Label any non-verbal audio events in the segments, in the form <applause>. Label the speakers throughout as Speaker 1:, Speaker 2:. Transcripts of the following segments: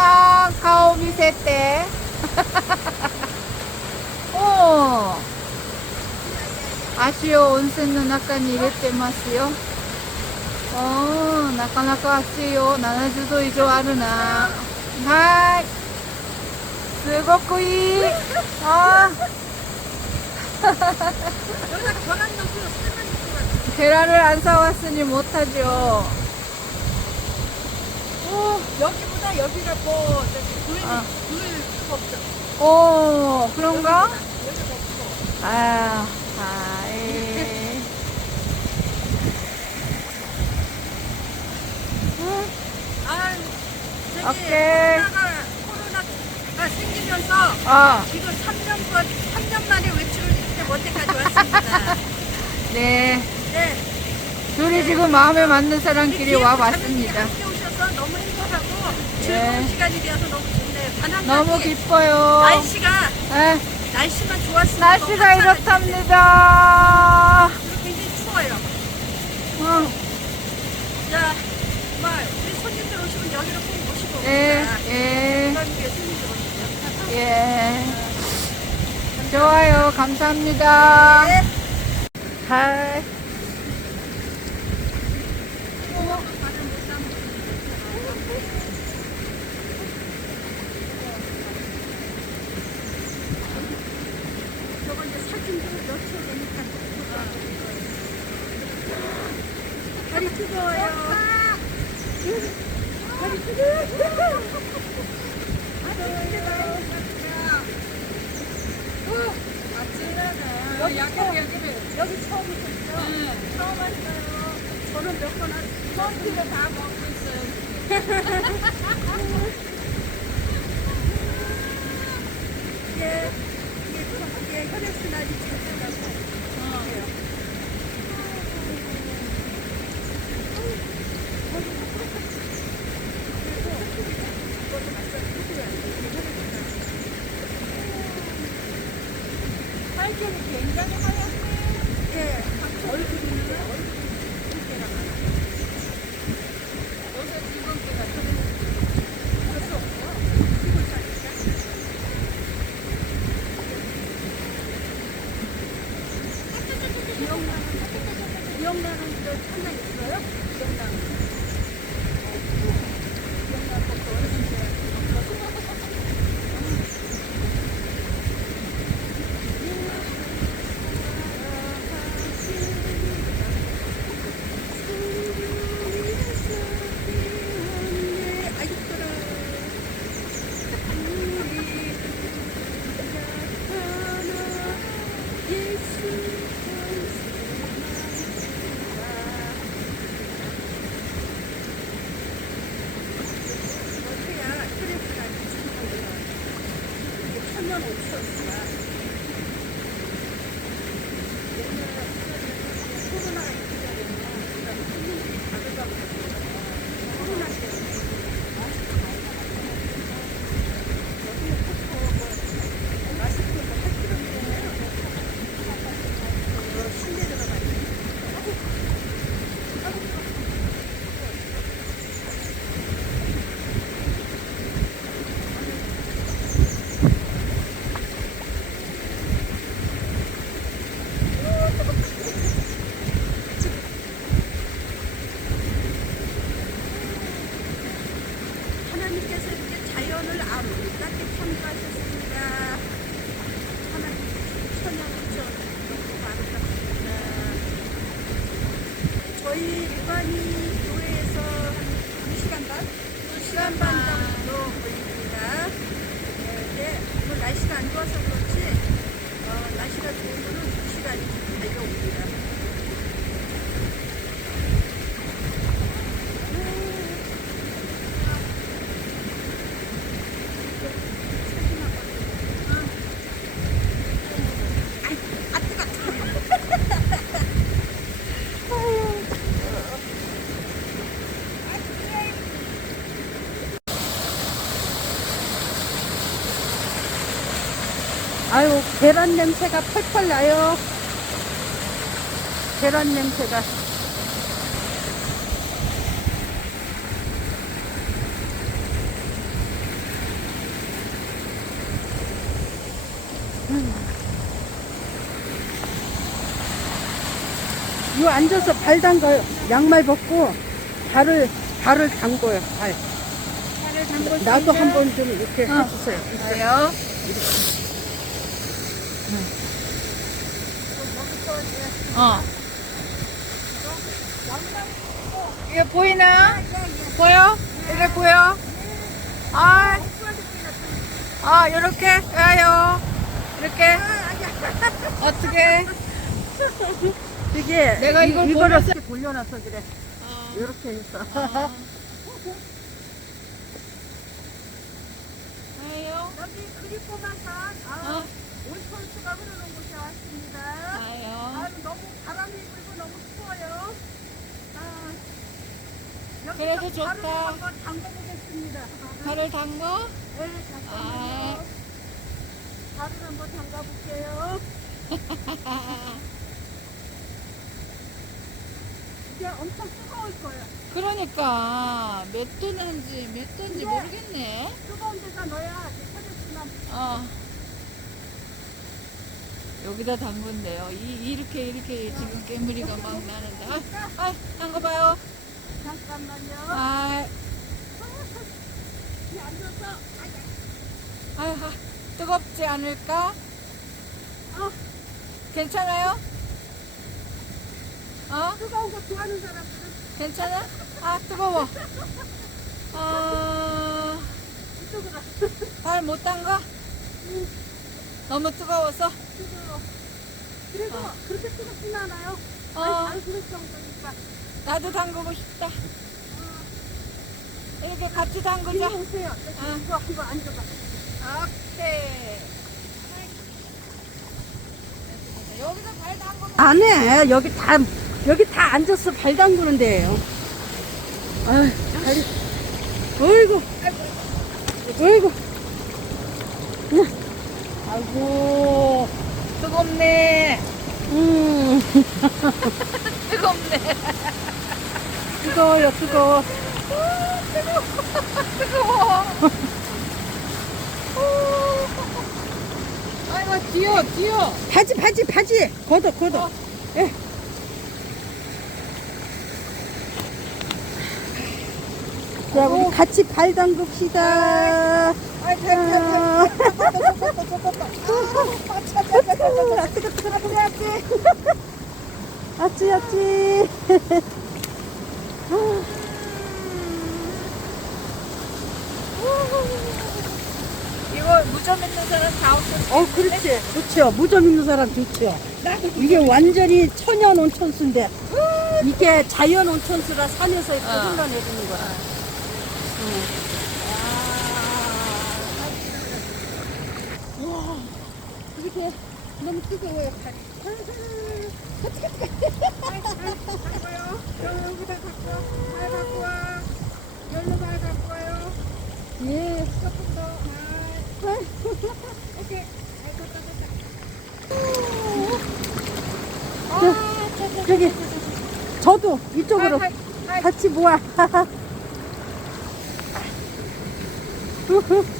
Speaker 1: か顔見せて。<laughs> おお足を温泉の中に入れてますよ。おおなかなか暑いよ。70度以上あるな。はい。すごくいい。あ
Speaker 2: あ
Speaker 1: 계란을 안 사왔으니 못하 죠. <laughs>
Speaker 2: 오, 여기보다 여기가 더 저기 굴,
Speaker 1: 아.
Speaker 2: 굴 없죠.
Speaker 1: 오, 그런가?
Speaker 2: 여기가 더 없어.
Speaker 1: 아, 아, 예.
Speaker 2: 아, 저기
Speaker 1: 오케이.
Speaker 2: 코로나가, 코로나가 생기면서
Speaker 1: 아,
Speaker 2: 지금 3년 건 3년 만에 외출을 이렇게 먼 데까지 왔습니다. <laughs>
Speaker 1: 네.
Speaker 2: 네.
Speaker 1: 둘이 지금 마음에 맞는 사람끼리 와 봤습니다.
Speaker 2: 함께 오셔서 너무. 즐거운 시간이 되어서 너무 좋네요. 단한
Speaker 1: 너무 기뻐요.
Speaker 2: 날씨가
Speaker 1: 예,
Speaker 2: 날씨만 좋았으면
Speaker 1: 날씨가 이렇답니다.
Speaker 2: 굉장히 추워요.
Speaker 1: 어,
Speaker 2: 자, 정말 우리 손님들 오시면 여기로 꼭 모시고
Speaker 1: 예,
Speaker 2: 옵니다.
Speaker 1: 예,
Speaker 2: 건강하게 손님들 오시면.
Speaker 1: 예. 좋아요. 감사합니다.
Speaker 2: 네.
Speaker 1: 하이.
Speaker 2: 저거 이제 사진도 넣쳐야 되니까. 다리 뜨거워요. 다리 뜨거워요. 여기 처음, 여기 처음이셨죠? 처음 왔어요. 저는 몇 번, 처음 집에 다 먹고 있어요. 이게, 이게 좀, 이게 혈액순환이 아유 계란 냄새가 펄펄 나요 계란 냄새가 음. 이 앉아서 발 담가요. 양말 벗고 발을 발을 담궈요. 발.
Speaker 1: 발을 담궈.
Speaker 2: 나도 한 번 좀 이렇게
Speaker 1: 어.
Speaker 2: 해주세요.
Speaker 1: 그래요? 어. 이게 보이나? 보여? 이게 보여? 아, 아, 이렇게 가요. 이렇게. 어떻게?
Speaker 2: 이게
Speaker 1: 내가 이걸
Speaker 2: 이- 이거를 이렇게 돌려놔서 그래. 이렇게 해서.
Speaker 1: 아요.
Speaker 2: 여기 그리고만산
Speaker 1: 어. <laughs>
Speaker 2: 온천수가 흐르는 곳에 왔습니다.
Speaker 1: 아요.
Speaker 2: 아유 너무 바람이 불고 너무 추워요. 아, 여기서
Speaker 1: 그래도 좋다.
Speaker 2: 발을 한번 담가보겠습니다.
Speaker 1: 발을 담궈?
Speaker 2: 네,
Speaker 1: 아.
Speaker 2: 잠깐만요. 발을 한번 담가볼게요. <laughs> 이게 엄청 뜨거울 거예요.
Speaker 1: 그러니까 몇 도인지 몇 도인지 모르겠네.
Speaker 2: 뜨거운 데다 넣어야 혈액순환
Speaker 1: 어. 여기다 담근데요. 이, 이렇게 이렇게 지금 깨물이가 막 나는데. 아, 아, 담궈봐요.
Speaker 2: 잠깐만요.
Speaker 1: 아,
Speaker 2: 이 앉아서
Speaker 1: 아, 아, 뜨겁지 않을까?
Speaker 2: 어,
Speaker 1: 괜찮아요? 어?
Speaker 2: 뜨거운 거 좋아하는 사람들은
Speaker 1: 괜찮아? 아, 뜨거워. 아,
Speaker 2: 이쪽으로
Speaker 1: 발 못 담가? 너무 뜨거워서?
Speaker 2: 그래도
Speaker 1: 어.
Speaker 2: 그렇게 뜨겁진 않아요.
Speaker 1: 어.
Speaker 2: 아니, 정도니까.
Speaker 1: 나도 담그고 싶다. 이렇게 같이 담그자.
Speaker 2: 오세요.
Speaker 1: 어.
Speaker 2: 이거 한번 앉아봐.
Speaker 1: 오케이. 여기서 발 담그면
Speaker 2: 안 해. 여기 다, 여기 다 앉아서 발 담그는 데예요. 아유, 다리. 어이구. 어이구.
Speaker 1: 아이고 뜨겁네.
Speaker 2: 음, <laughs>
Speaker 1: 뜨겁네.
Speaker 2: 뜨거워요, 뜨거워.
Speaker 1: 뜨거워. <laughs> 아이고 뒤어 뒤어.
Speaker 2: 바지, 바지, 바지. 걷어, 걷어.
Speaker 1: 어.
Speaker 2: 예. 자, 우리 같이 발 담급시다. 아, 뜨거, 뜨거, 뜨거, 뜨거. 아찌, 아찌. <laughs>
Speaker 1: 이거 무좀 있는 사람 다 없어.
Speaker 2: 어, 그렇지. 좋죠. 무좀 있는 사람 좋죠. 이게 완전히 천연 온천수인데, 이게 자연 온천수라 산에서 이렇게
Speaker 1: 어.
Speaker 2: 흘러내리는 거야. 와, 이렇게 너무 뜨거워요. <laughs>
Speaker 1: 여기다 갖고 발 갖고 와. 열로 발 갖고 와요.
Speaker 2: 예.
Speaker 1: 조금 더. 아, 오케이. 아, 됐다 됐다. 아, 저, 저,
Speaker 2: 저기, 저도 이쪽으로
Speaker 1: 하이, 하이.
Speaker 2: 같이 모아. <laughs>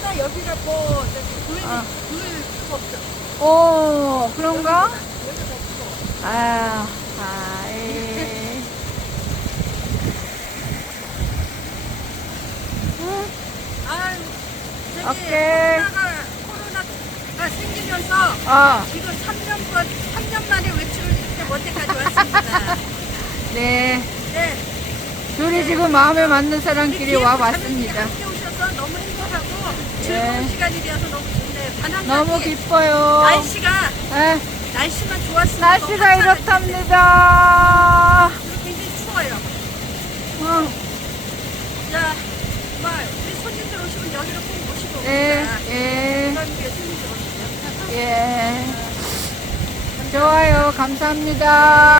Speaker 2: 보다 여기가 더 저기 물,
Speaker 1: 아.
Speaker 2: 물 없어.
Speaker 1: 오, 그런가?
Speaker 2: 여기가 없어.
Speaker 1: 아, 아이.
Speaker 2: 아유, 저기
Speaker 1: 오케이.
Speaker 2: 코로나가, 코로나가 생기면서
Speaker 1: 아,
Speaker 2: 이거 3년 건 3년 만에 외출을 이렇게 먼데까지 왔습니다. <laughs>
Speaker 1: 네.
Speaker 2: 네.
Speaker 1: 둘이 지금 마음에 맞는 사람끼리 와 봤습니다.
Speaker 2: 함께 행복하고
Speaker 1: 네.
Speaker 2: 시간이 되어서 너무 좋네요. 바람까지
Speaker 1: 너무 기뻐요.
Speaker 2: 날씨가
Speaker 1: 네,
Speaker 2: 날씨만 좋았으면
Speaker 1: 날씨가 이렇답니다.
Speaker 2: 굉장히 추워요.
Speaker 1: 어,
Speaker 2: 자, 정말 우리 손님들 오시면 여기로 꼭 모시고
Speaker 1: 예,
Speaker 2: 옵니다.
Speaker 1: 예,
Speaker 2: 부산교회 손님들 오시면.
Speaker 1: 예. 좋아요.
Speaker 2: 감사합니다.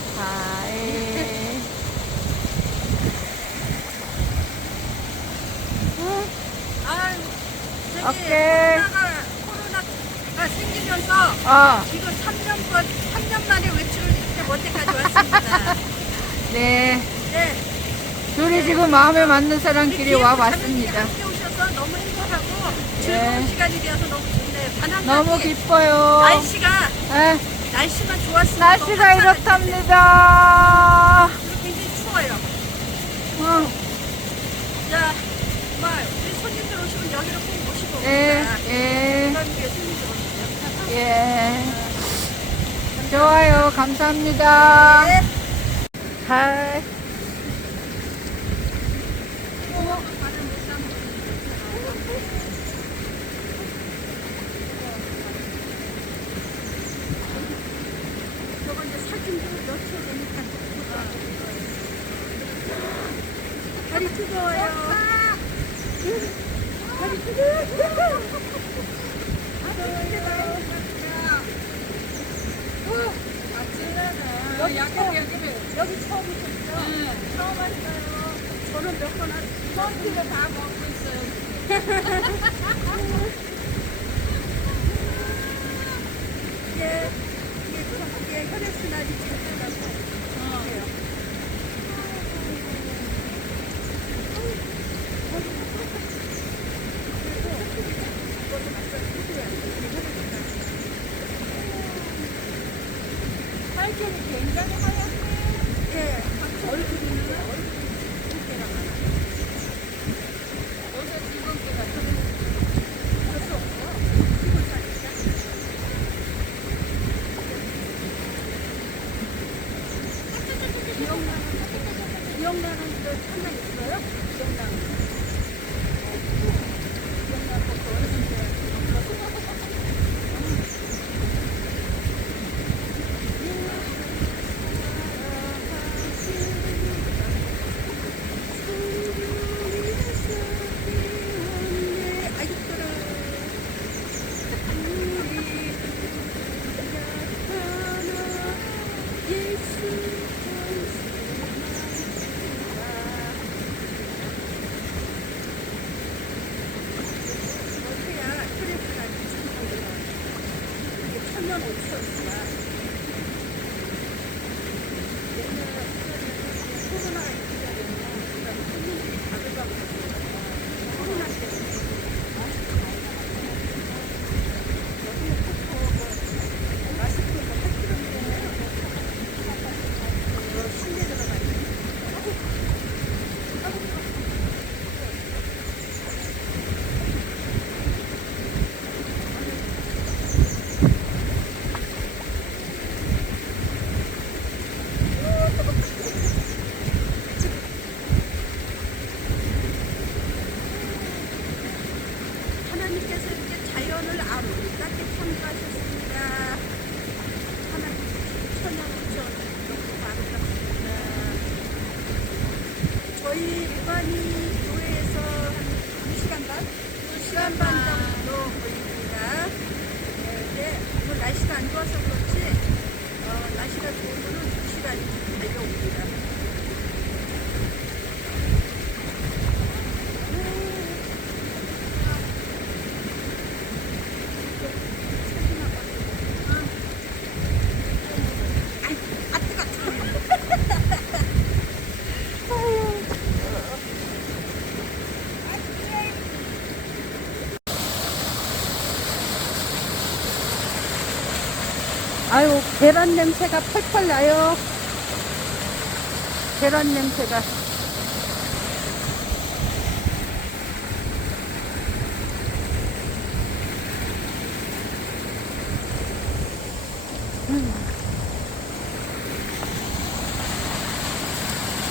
Speaker 2: 가 없어.
Speaker 1: 아, 아, 예. 음,
Speaker 2: 아, 저기
Speaker 1: 오케이.
Speaker 2: 코로나가 코로나가 생기면서
Speaker 1: 아,
Speaker 2: 지금 3년 번 3년 만에 외출을 이렇게 먼 데까지 왔습니다. <laughs>
Speaker 1: 네.
Speaker 2: 네.
Speaker 1: 둘이 지금 마음에 맞는 사람끼리 와 봤습니다.
Speaker 2: 함께 오셔서 너무 행복하고
Speaker 1: 네.
Speaker 2: 즐거운 시간이 되어서 너무 좋네요.
Speaker 1: 너무 기뻐요.
Speaker 2: 날씨가
Speaker 1: 네,
Speaker 2: 날씨만 좋았으면
Speaker 1: 날씨가
Speaker 2: 더
Speaker 1: 이렇답니다.
Speaker 2: 굉장히 추워요.
Speaker 1: 어,
Speaker 2: 자, 정말 우리 손님들 오시면 여기로 꼭 모시고
Speaker 1: 예,
Speaker 2: 옵니다.
Speaker 1: 예,
Speaker 2: 부산교회 손님들 오시면.
Speaker 1: 예. 좋아요. 감사합니다.
Speaker 2: 네.
Speaker 1: 하이.
Speaker 2: 저거 이제 사진도 넣쳐야 되니까. 다리 뜨거워요. 다리 뜨거워요. 여기 처음, 여기 처음 오셨죠? 처음 왔어요. 저는 몇번 한, 선티를 다 먹고 있어요. <laughs> 이게, 이게, 이게 혈액순환이 잘 돼가서. 아유, 계란 냄새가 펄펄 나요. 계란 냄새가.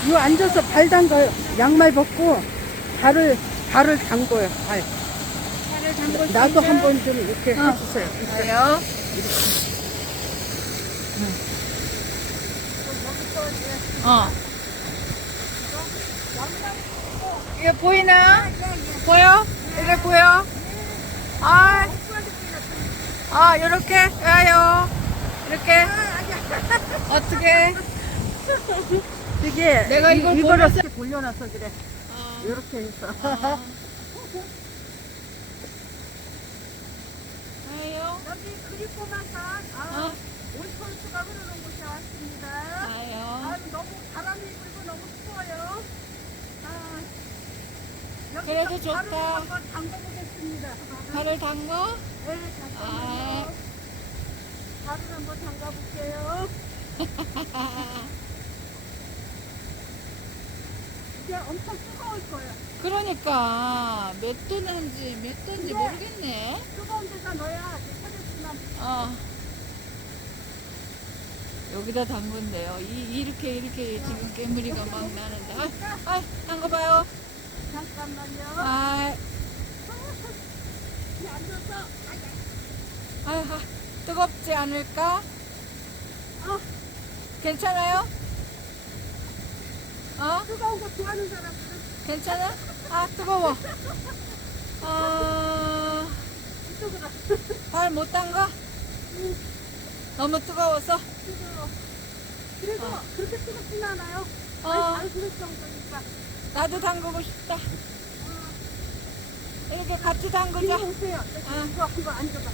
Speaker 2: 요 앉아서 발 담가요. 양말 벗고 발을 발을 담궈요. 발.
Speaker 1: 담글 수
Speaker 2: 나도
Speaker 1: 있냐?
Speaker 2: 한번 좀 이렇게
Speaker 1: 어.
Speaker 2: 해주세요.
Speaker 1: 그래요? 어. 이게 보이나? 보여? 이게 보여? 아, 아, 이렇게 해요. 이렇게. 어떻게?
Speaker 2: 이게
Speaker 1: 내가 이걸 보면서-
Speaker 2: 이렇게 돌려놔서 그래. 이렇게 해서.
Speaker 1: 아요. <laughs>
Speaker 2: 여기 그리고만산
Speaker 1: 어.
Speaker 2: 온천수가 흐르는 곳에 왔습니다.
Speaker 1: 아요.
Speaker 2: 아유 너무 바람이 불고 너무 추워요. 아, 여기서
Speaker 1: 그래도 좋다.
Speaker 2: 발을 한번 담궈보겠습니다.
Speaker 1: 발을 담궈?
Speaker 2: 네,
Speaker 1: 아.
Speaker 2: 잠깐만요. 발을 한번 담가볼게요. 이게 엄청 뜨거울 거예요.
Speaker 1: 그러니까 몇 도는지 몇 도인지
Speaker 2: 근데-
Speaker 1: 모르겠네.
Speaker 2: 뜨거운 데다 넣어야 터졌지만
Speaker 1: 어. 여기다 담근데요. 이, 이렇게 이렇게 지금 깨무리가 막 나는데. 아, 아, 담궈봐요.
Speaker 2: 잠깐만요.
Speaker 1: 아,
Speaker 2: 여기 앉아서
Speaker 1: 아, 아, 뜨겁지 않을까?
Speaker 2: 어,
Speaker 1: 괜찮아요? 어?
Speaker 2: 뜨거운 거 좋아하는 사람들은
Speaker 1: 괜찮아? 아, 뜨거워. 아, <laughs>
Speaker 2: 이쪽으로
Speaker 1: 발 못 담가? 너무 뜨거워서?
Speaker 2: 뜨거워. 그래도
Speaker 1: 어.
Speaker 2: 그렇게 뜨겁진 않아요.
Speaker 1: 어.
Speaker 2: 아니, 안 그럴 정도니까.
Speaker 1: 나도 담그고 싶다. 이렇게 같이 담그자.
Speaker 2: 오세요.
Speaker 1: 어.
Speaker 2: 이거 한번 앉아봐.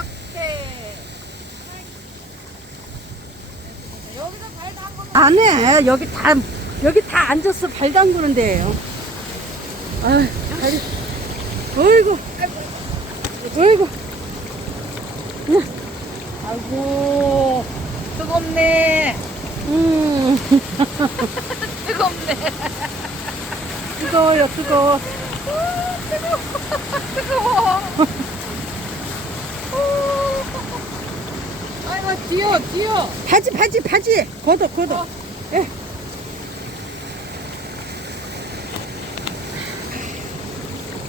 Speaker 1: 오케이. 여기서 발 담그면
Speaker 2: 안 해. 여기 다, 여기 다 앉아서 발 담그는 데예요. 아유, 다리. 어이구. 어이구.
Speaker 1: 아이고 뜨겁네.
Speaker 2: 음,
Speaker 1: 뜨겁네.
Speaker 2: 뜨거워요, 뜨거워.
Speaker 1: 뜨거워. 아이고 뒤어 뒤어.
Speaker 2: 바지, 바지, 바지. 걷어, 걷어.
Speaker 1: 어.
Speaker 2: 예.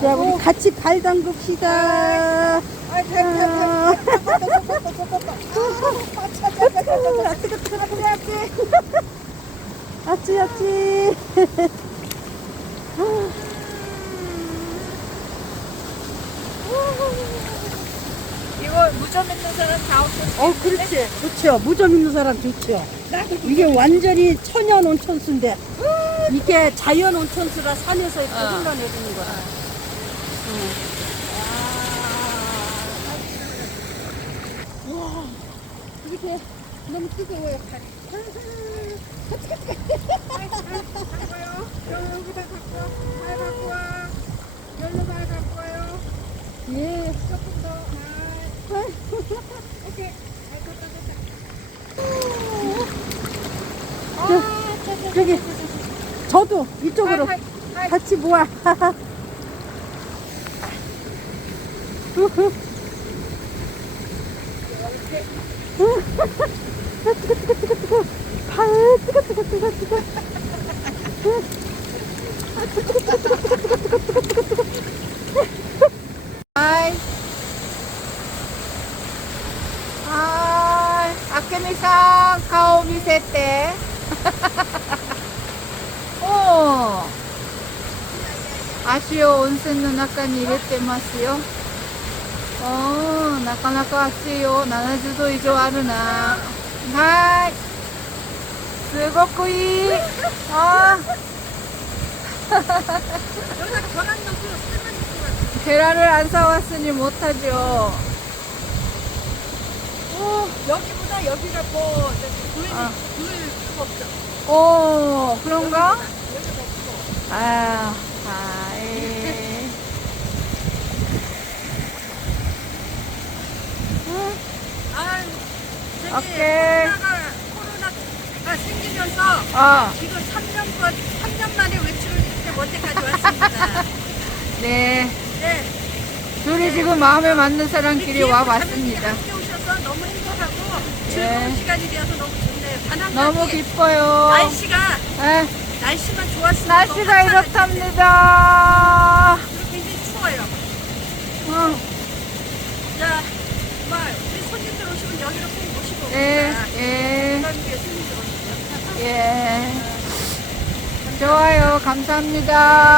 Speaker 2: 자, 우리 같이 발 담급시다.
Speaker 1: 아이
Speaker 2: 아, 뜨거, 뜨거, 뜨거, 아 찌, <laughs> 아찌.
Speaker 1: 이거 무좀 있는 사람 다 없어.
Speaker 2: 어, 그렇지. 좋죠. 무좀 있는 사람 좋죠. 이게 완전히 천연 온천수인데, 이게 자연 온천수라 산에서 이렇게
Speaker 1: 어.
Speaker 2: 흘러내리는 거라. 와, 이렇게 너무 뜨거워요, 팔이.
Speaker 1: 여기다 갖고 발 갖고 와. 열로 발 갖고 와요.
Speaker 2: 예.
Speaker 1: 조금 더. 아, 오케이. 아, 됐다 됐다. 아,
Speaker 2: 저기, 저도 이쪽으로. 같이 모아. <laughs> <laughs> 우후.
Speaker 1: はい。はーい。あけみさん、顔見せて。おー。足を温泉の中に入れてますよ。おー、なかなか暑いよ。70度以上あるな。はい 즐겁구이. 아. 여기서 전환 넣고 계란을 안 사왔으니 못하죠.
Speaker 2: 오, 여기보다 여기가 더
Speaker 1: 저기
Speaker 2: 아. 물 없죠.
Speaker 1: 오, 그런가? 여기가 더 무거워. 아, 아, 예.
Speaker 2: 음, 아유, 저기
Speaker 1: 오케이.
Speaker 2: 올라가- 생기면서
Speaker 1: 어,
Speaker 2: 지금 3년 건 3년 만에 외출을 이렇게 먼 데까지 왔습니다. <laughs>
Speaker 1: 네.
Speaker 2: 네.
Speaker 1: 둘이 지금 마음에 맞는 사람끼리 와 봤습니다.
Speaker 2: 함께 오셔서 너무 행복하고
Speaker 1: 네.
Speaker 2: 즐거운 시간이 되어서 너무 좋네요.
Speaker 1: 너무 기뻐요.
Speaker 2: 날씨가
Speaker 1: 예,
Speaker 2: 날씨만 좋았으면
Speaker 1: 날씨가
Speaker 2: 너무.
Speaker 1: 이렇답니다.
Speaker 2: 그리고 굉장히 추워요.
Speaker 1: 어,
Speaker 2: 자, 정말 우리 손님들 오시면 여기로 꼭 모시고
Speaker 1: 예,
Speaker 2: 옵니다.
Speaker 1: 예,
Speaker 2: 부
Speaker 1: 예. 좋아요. 감사합니다.